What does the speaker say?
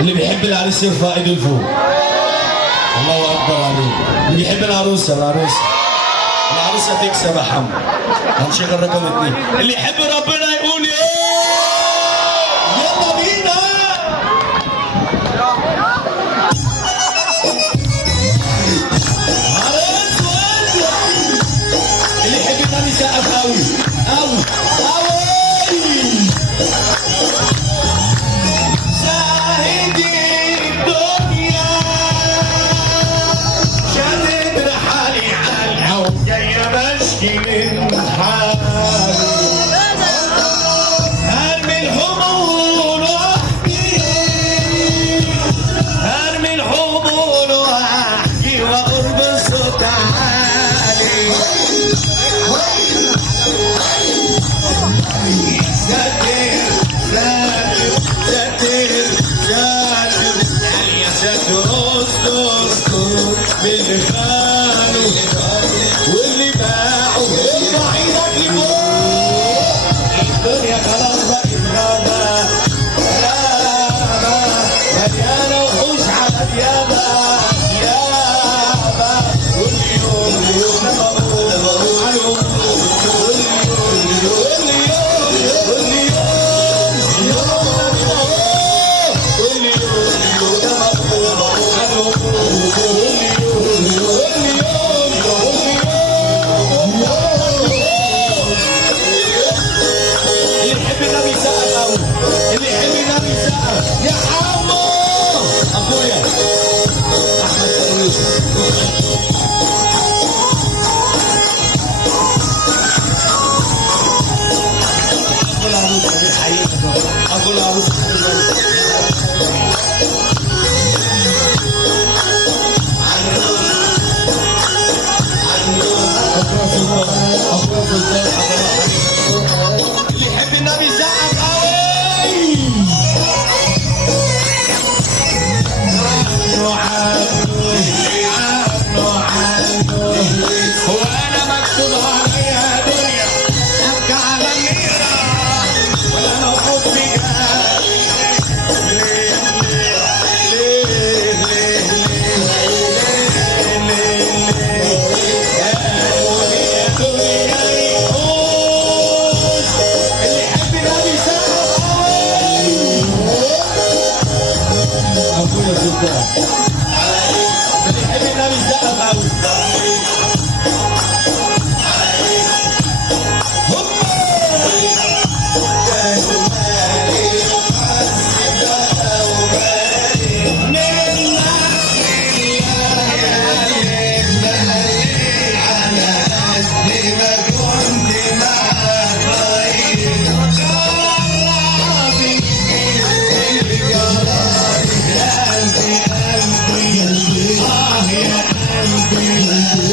اللي بيحب العريس يرفع ايده لفوق. الله اكبر عليك. اللي بيحب العروسه العروسه تكسب يا حمد. هنشغل رقم 2. اللي يحب ربنا يقول ايه؟ يلا بينا. اللي يحب النبي يسقف قوي قوي قوي. باللي خانوا واللي باعوا ارفع ايدك لفوق. الدنيا خلاص بقت غابة يابا مليانة وحوش على ديابة يابا. كل يوم بقول عنهم كل يا حمو اخويا احمد درويش. اقول عروسه بالحقيقه اقول عروسه اللي يحب النبي زعق قوي. وانا مكتوب عليها دنيا ابكى على النيره وانا موجود فيها. اللي يحب النبي يسقف قوي. اخويا سلطان اللي يحب النبي يسقف قوي. Yeah.